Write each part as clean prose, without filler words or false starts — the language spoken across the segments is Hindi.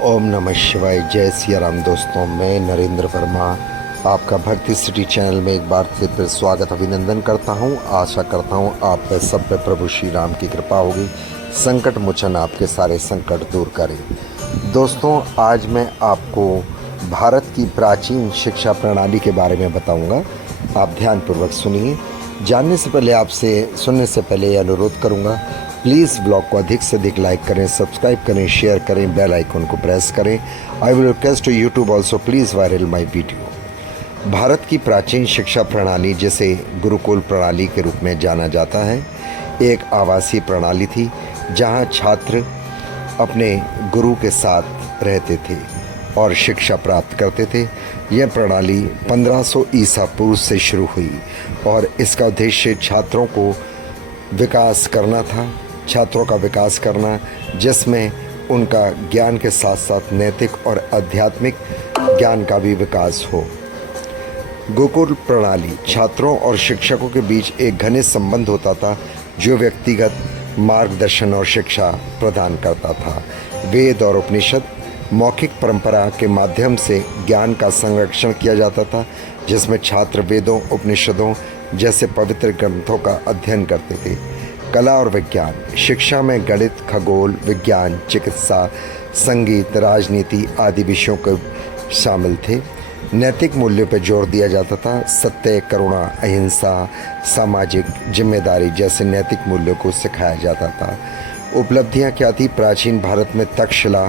ओम नमः शिवाय। जय सिया राम। दोस्तों, मैं नरेंद्र वर्मा आपका भक्ति सिटी चैनल में एक बार फिर स्वागत अभिनंदन करता हूं। आशा करता हूं आप पे सब पे प्रभु श्री राम की कृपा होगी, संकट मोचन आपके सारे संकट दूर करे। दोस्तों, आज मैं आपको भारत की प्राचीन शिक्षा प्रणाली के बारे में बताऊंगा। आप ध्यानपूर्वक सुनिए। जानने से पहले आपसे सुनने से पहले अनुरोध करूंगा, प्लीज़ ब्लॉग को अधिक से अधिक लाइक करें, सब्सक्राइब करें, शेयर करें, बेल आइकन को प्रेस करें। I will request to YouTube also please viral my video. Bharat की प्राचीन शिक्षा प्रणाली, जिसे गुरुकुल प्रणाली के रूप में जाना जाता है, एक आवासीय प्रणाली थी जहां छात्र अपने गुरु के साथ रहते थे और शिक्षा प्राप्त करते थे। यह प्रणाली 1500 ईसा पूर्व से शुरू हुई और इसका उद्देश्य छात्रों को विकास करना था, छात्रों का विकास करना, जिसमें उनका ज्ञान के साथ साथ नैतिक और आध्यात्मिक ज्ञान का भी विकास हो। गुरुकुल प्रणाली छात्रों और शिक्षकों के बीच एक घनिष्ठ संबंध होता था जो व्यक्तिगत मार्गदर्शन और शिक्षा प्रदान करता था। वेद और उपनिषद मौखिक परंपरा के माध्यम से ज्ञान का संरक्षण किया जाता था, जिसमें छात्र वेदों, उपनिषदों जैसे पवित्र ग्रंथों का अध्ययन करते थे। कला और विज्ञान शिक्षा में गणित, खगोल विज्ञान, चिकित्सा, संगीत, राजनीति आदि विषयों को शामिल थे। नैतिक मूल्यों पर जोर दिया जाता था। सत्य, करुणा, अहिंसा, सामाजिक जिम्मेदारी जैसे नैतिक मूल्यों को सिखाया जाता था। उपलब्धियां क्या थी? प्राचीन भारत में तक्षशिला,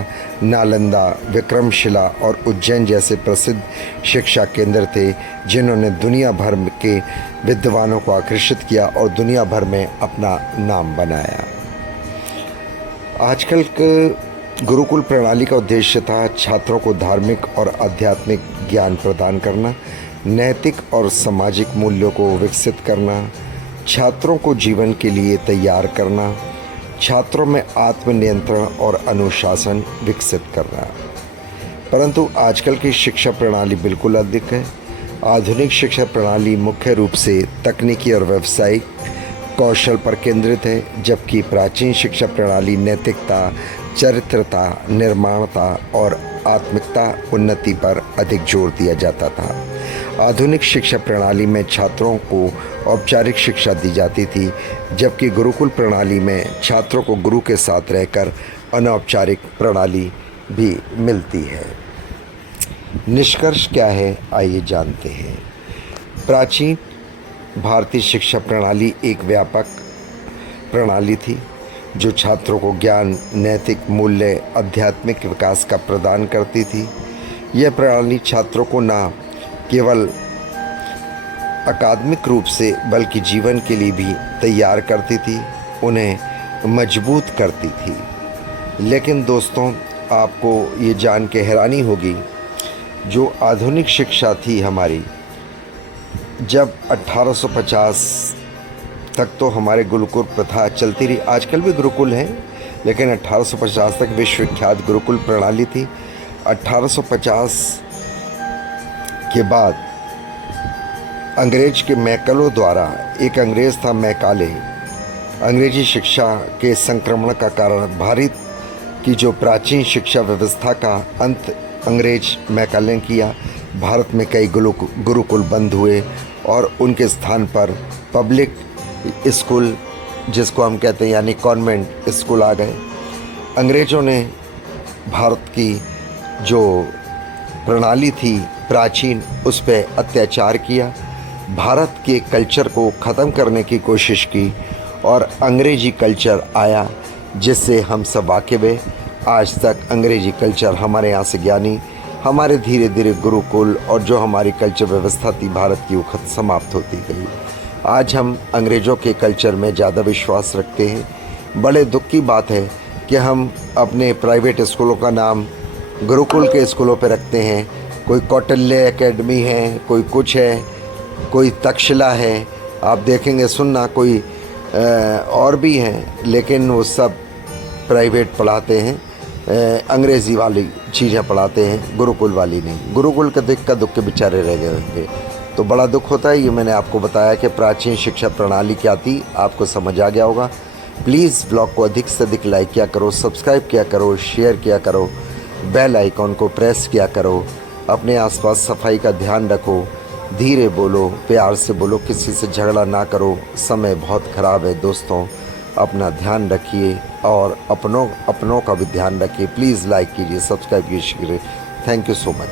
नालंदा, विक्रमशिला और उज्जैन जैसे प्रसिद्ध शिक्षा केंद्र थे, जिन्होंने दुनिया भर के विद्वानों को आकर्षित किया और दुनिया भर में अपना नाम बनाया। आजकल के गुरुकुल प्रणाली का उद्देश्य था छात्रों को धार्मिक और आध्यात्मिक ज्ञान प्रदान करना, नैतिक और सामाजिक मूल्यों को विकसित करना, छात्रों को जीवन के लिए तैयार करना, छात्रों में आत्मनियंत्रण और अनुशासन विकसित करना। परंतु आजकल की शिक्षा प्रणाली बिल्कुल अधिक है। आधुनिक शिक्षा प्रणाली मुख्य रूप से तकनीकी और व्यावसायिक कौशल पर केंद्रित है, जबकि प्राचीन शिक्षा प्रणाली नैतिकता, चरित्रता, निर्माणता और आत्मिकता उन्नति पर अधिक जोर दिया जाता था। आधुनिक शिक्षा प्रणाली में छात्रों को औपचारिक शिक्षा दी जाती थी, जबकि गुरुकुल प्रणाली में छात्रों को गुरु के साथ रहकर अनौपचारिक प्रणाली भी मिलती है। निष्कर्ष क्या है, आइए जानते हैं। प्राचीन भारतीय शिक्षा प्रणाली एक व्यापक प्रणाली थी जो छात्रों को ज्ञान, नैतिक मूल्य, आध्यात्मिक विकास का प्रदान करती थी। यह प्रणाली छात्रों को न केवल अकादमिक रूप से बल्कि जीवन के लिए भी तैयार करती थी, उन्हें मजबूत करती थी। लेकिन दोस्तों, आपको ये जान के हैरानी होगी, जो आधुनिक शिक्षा थी हमारी, जब 1850 तक तो हमारे गुरुकुल प्रथा चलती रही। आजकल भी गुरुकुल हैं, लेकिन 1850 तक विश्वविख्यात गुरुकुल प्रणाली थी। 1850 के बाद अंग्रेज के मैकलो द्वारा, एक अंग्रेज़ था मैकाले, अंग्रेजी शिक्षा के संक्रमण का कारण भारत की जो प्राचीन शिक्षा व्यवस्था का अंत अंग्रेज मैकाले ने किया। भारत में कई गुरुकुल बंद हुए और उनके स्थान पर पब्लिक स्कूल, जिसको हम कहते हैं यानी कॉन्वेंट स्कूल, आ गए। अंग्रेज़ों ने भारत की जो प्रणाली थी प्राचीन, उस पर अत्याचार किया, भारत के कल्चर को ख़त्म करने की कोशिश की और अंग्रेज़ी कल्चर आया, जिससे हम सब वाकिफ़ हैं। आज तक अंग्रेज़ी कल्चर हमारे यहाँ से गया नहीं। हमारे धीरे धीरे गुरुकुल और जो हमारी कल्चर व्यवस्था थी भारत की, वो समाप्त होती गई। आज हम अंग्रेज़ों के कल्चर में ज़्यादा विश्वास रखते हैं। बड़े दुख की बात है कि हम अपने प्राइवेट स्कूलों का नाम गुरुकुल के स्कूलों पर रखते हैं। कोई कौटिल्य एकेडमी है, कोई कुछ है, कोई तक्षशिला है, आप देखेंगे, सुनना, कोई और भी हैं, लेकिन वो सब प्राइवेट पढ़ाते हैं, अंग्रेज़ी वाली चीज़ें पढ़ाते हैं, गुरुकुल वाली नहीं। गुरुकुल के दुख के बेचारे रह गए होंगे, तो बड़ा दुख होता है। ये मैंने आपको बताया कि प्राचीन शिक्षा प्रणाली क्या थी, आपको समझ आ गया होगा। प्लीज़ ब्लॉग को अधिक से अधिक लाइक किया करो, सब्सक्राइब किया करो, शेयर किया करो, बेल आइकॉन को प्रेस किया करो। अपने आसपास सफाई का ध्यान रखो, धीरे बोलो, प्यार से बोलो, किसी से झगड़ा ना करो। समय बहुत ख़राब है दोस्तों, अपना ध्यान रखिए और अपनों का भी ध्यान रखिए। प्लीज़ लाइक कीजिए, सब्सक्राइब कीजिए। Thank you so much.